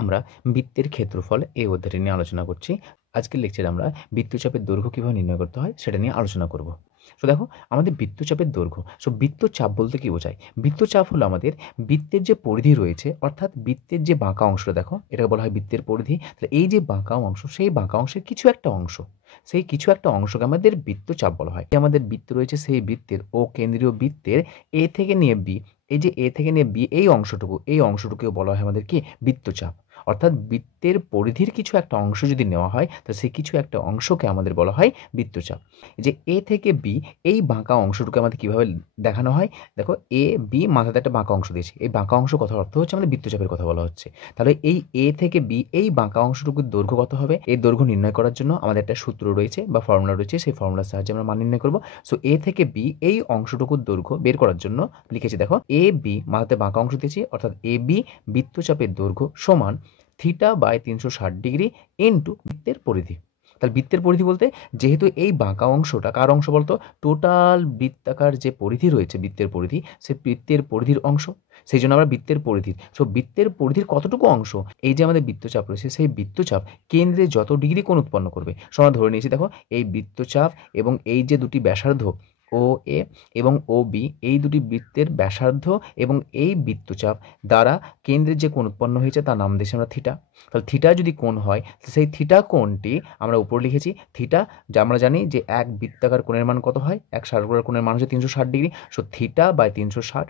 আমরা বৃত্তের ক্ষেত্রফল এই অধ্যায়টি নিয়ে আলোচনা করছি। আজকের লেকচারে আমরা বৃত্তচাপের দৈর্ঘ্য কীভাবে নির্ণয় করতে হয় সেটা নিয়ে আলোচনা করব। সো দেখো, আমাদের বৃত্তচাপের দৈর্ঘ্য, বৃত্তচাপ বলতে কী বোঝায়? বৃত্তচাপ হলো আমাদের বৃত্তের যে পরিধি রয়েছে, অর্থাৎ বৃত্তের যে বাঁকা অংশটা দেখো, এটাকে বলা হয় বৃত্তের পরিধি। তাহলে এই যে বাঁকা অংশ, সেই বাঁকা অংশের কিছু একটা অংশ, সেই কিছু একটা অংশকে আমাদের বৃত্তচাপ বলা হয়। আমাদের বৃত্ত রয়েছে, সেই বৃত্তের ও কেন্দ্রীয় বৃত্তের এ থেকে নিয়ে বি, এই যে এ থেকে নিয়ে বি এই অংশটুকুও বলা হয় আমাদের কি? বৃত্তচাপ। অর্থাৎ বৃত্তের পরিধির কিছু একটা অংশ যদি নেওয়া হয়, তো সেই কিছু একটা অংশকে আমাদের বলা হয় বৃত্তচাপ। যে এ থেকে বি এই বাঁকা অংশটুকু আমাদের কীভাবে দেখানো হয়? দেখো, এ বি মাথাতে একটা বাঁকা অংশ দিয়েছে, এই বাঁকা অংশ কথা অর্থ হচ্ছে আমাদের বৃত্তচাপের কথা বলা হচ্ছে। তাহলে এই এ থেকে বি এই বাঁকা অংশটুকুর দৈর্ঘ্য কত হবে? এর দৈর্ঘ্য নির্ণয় করার জন্য আমাদের একটা সূত্র রয়েছে বা ফর্মুলা রয়েছে, সেই ফর্মুলার সাহায্যে আমরা মান নির্ণয় করব। সো এ থেকে বি এই অংশটুকুর দৈর্ঘ্য বের করার জন্য লিখেছি, দেখো এ বি মাথাতে বাঁকা অংশ দিয়েছি, অর্থাৎ এ বি বৃত্তচাপের দৈর্ঘ্য সমান θ/360° ইন্টু বৃত্তের পরিধি। তাহলে বৃত্তের পরিধি বলতে, যেহেতু এই বাঁকা অংশটা কার অংশ বলতো? টোটাল বৃত্তাকার যে পরিধি রয়েছে, বৃত্তের পরিধি, সে বৃত্তের পরিধির অংশ, সেই জন্য আমরা বৃত্তের পরিধির, বৃত্তের পরিধির কতটুকু অংশ, এই যে আমাদের বৃত্তচাপ রয়েছে, সেই বৃত্তচাপ কেন্দ্রে যত ডিগ্রি কোণ উৎপন্ন করবে, আমরা ধরে নিয়েছি দেখো এই বৃত্তচাপ এবং এই যে দুটি ব্যাসার্ধ ও এ এবং ও বি, এই দুটি বৃত্তের ব্যাসার্ধ এবং এই বৃত্তচাপ দ্বারা কেন্দ্রের যে কোণ উৎপন্ন হয়েছে তার নাম দিয়েছি আমরা থিটা। তাহলে থিটা যদি কোণ হয়, সেই থিটা কোণটি আমরা উপর লিখেছি থিটা, যা আমরা জানি যে এক বৃত্তাকার কোণের মান কত হয়, এক সার্কুলার কোণের মান হচ্ছে 360°। সো θ/360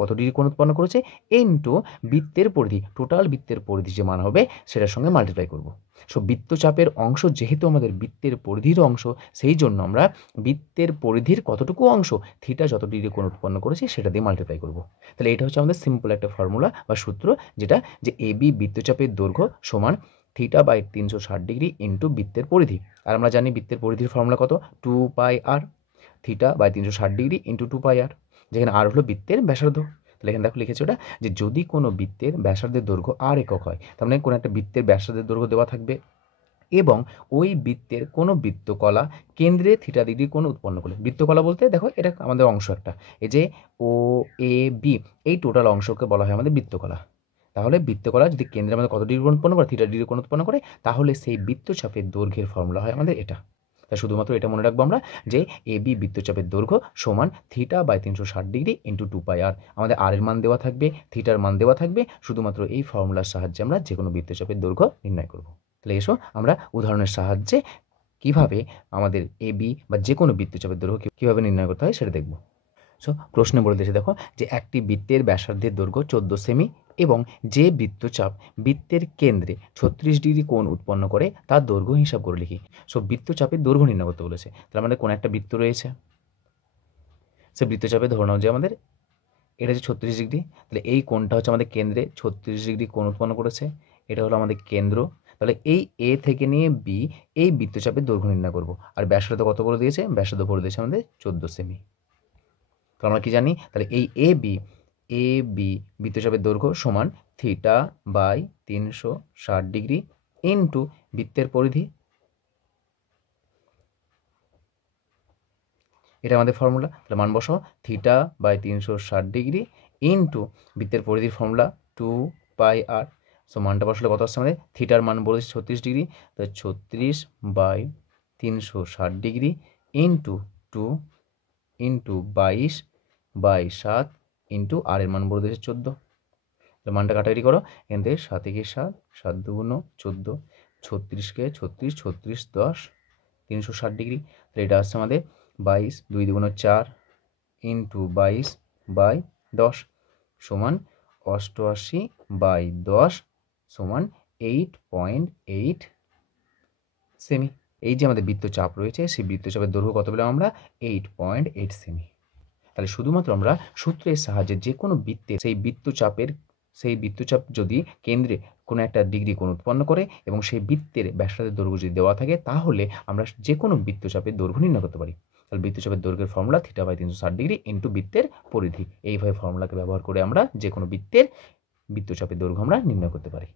কত ডিগ্রি কোণ উৎপন্ন করেছে ইন্টু বৃত্তের পরিধি, টোটাল বৃত্তের পরিধি যে মান হবে সেটার সঙ্গে মাল্টিপ্লাই করব। বৃত্তচাপের অংশ যেহেতু আমাদের বৃত্তের পরিধির অংশ, সেই জন্য আমরা বৃত্তের পরিধির কতটুকু অংশ থিটা যত ডিগ্রি কোণ উৎপন্ন করেছে সেটা দিয়ে মাল্টিপ্লাই করব। তাহলে এটা হচ্ছে আমাদের সিম্পল একটা ফর্মুলা বা সূত্র, যেটা যে এ বি বৃত্তচাপের দৈর্ঘ্য সমান θ/360 ইন্টু বৃত্তের পরিধি। আর আমরা জানি বৃত্তের পরিধির ফর্মুলা কত? 2πr, θ/360 ইন্টু 2πr, যেখানে আর হলো বৃত্তের ব্যাসার্ধ। তাহলে এখানে দেখো লিখেছে ওটা, যে যদি কোনো বৃত্তের ব্যাসার্ধের দৈর্ঘ্য আর একক হয়, তার মানে কোনো একটা বৃত্তের ব্যাসার্ধের দৈর্ঘ্য দেওয়া থাকবে এবং ওই বৃত্তের কোনো বৃত্তকলা কেন্দ্রে থিটা ডিগ্রি কোণ উৎপন্ন করলে, বৃত্তকলা বলতে দেখো এটা আমাদের অংশ একটা, এই যে ও এ বি এই টোটাল অংশকে বলা হয় আমাদের বৃত্তকলা। তাহলে বৃত্তকলা যদি কেন্দ্রে আমাদের কত ডিগ্রি কোণ উৎপন্ন করে? থিটা ডিগ্রি কোণ উৎপন্ন করে, তাহলে সেই বৃত্তচাপের দৈর্ঘ্যের ফর্মুলা হয় আমাদের এটা। তাই শুধুমাত্র এটা মনে রাখবো আমরা, যে এ বি বৃত্তচাপের দৈর্ঘ্য সমান θ/360 ইন্টু 2πr। আমাদের আর এর মান দেওয়া থাকবে, থিটার মান দেওয়া থাকবে, শুধুমাত্র এই ফর্মুলার সাহায্যে আমরা যে কোনো বৃত্তচাপের দৈর্ঘ্য নির্ণয় করব। তাহলে এসো আমরা উদাহরণের সাহায্যে কিভাবে আমাদের এ বি বা যে কোনো বৃত্তচাপের দৈর্ঘ্য কীভাবে নির্ণয় করতে হয় সেটা দেখব। প্রশ্নে বলে দিয়েছে দেখো, যে একটি বৃত্তের ব্যাসার্ধের দৈর্ঘ্য 14 সেমি এবং যে বৃত্তচাপ বৃত্তের কেন্দ্রে 36° কোণ উৎপন্ন করে তার দৈর্ঘ্য হিসাব করে লিখি। বৃত্তচাপের দৈর্ঘ্য নির্ণয় করতে বলেছে। তাহলে আমাদের কোনো একটা বৃত্ত রয়েছে, সে বৃত্তচাপে ধরে নাও যে আমাদের এটা হচ্ছে 36°। তাহলে এই কোণটা হচ্ছে আমাদের কেন্দ্রে 36° কোণ উৎপন্ন করেছে, এটা হলো আমাদের কেন্দ্র। তাহলে এই এ থেকে নিয়ে বি এই বৃত্তচাপের দৈর্ঘ্য নির্ণয় করব। আর ব্যাসার্ধ কত করে দিয়েছে? ব্যাসার্ধ করে দিয়েছে আমাদের 14 সেমি। তো আমরা কি জানি? তাহলে এই এ বি বৃত্তচাপের দৈর্ঘ্য সমান θ/360 ইন্টু বৃত্তের পরিধি, এটা আমাদের ফর্মুলা। তাহলে মান বসাও, θ/360 ইন্টু বৃত্তের পরিধির ফর্মুলা 2πr। মানটা বসালে কত আসছে আমাদের? থিটার মান বলেছে 36°, তাহলে 36/360 ইন্টু 2 ইন্টু 22/7 ইন্টু আর এর মান বলে দিয়েছে 14। মানটা কাটাকাটি করো, এখান থেকে 7 একে 7, 7 দুগুণ 14, 36কে 36, 36 10 360°। তাহলে এটা আসছে আমাদের 22, 2 দুগুণ 4 ইন্টু 22/10 সমান 88/10 সমান 8.8 সেমি। এই যে আমাদের বৃত্তচাপ রয়েছে, সেই বৃত্তচাপের দৈর্ঘ্য কত পেলাম আমরা? 8.8 সেমি। তাহলে শুধুমাত্র আমরা সূত্রের সাহায্যে যে কোনো বৃত্তে সেই বৃত্তচাপ যদি কেন্দ্রে কোনো একটা ডিগ্রি কোণ উৎপন্ন করে এবং সেই বৃত্তের ব্যাসার্ধের দৈর্ঘ্য যদি দেওয়া থাকে, তাহলে আমরা যে কোনো বৃত্তচাপের দৈর্ঘ্য নির্ণয় করতে পারি। তাহলে বৃত্তচাপের দৈর্ঘ্যের ফর্মুলা θ/360 ইন্টু বৃত্তের পরিধি। এইভাবে ফর্মুলাকে ব্যবহার করে আমরা যে কোনো বৃত্তের বৃত্তচাপের দৈর্ঘ্য আমরা নির্ণয় করতে পারি।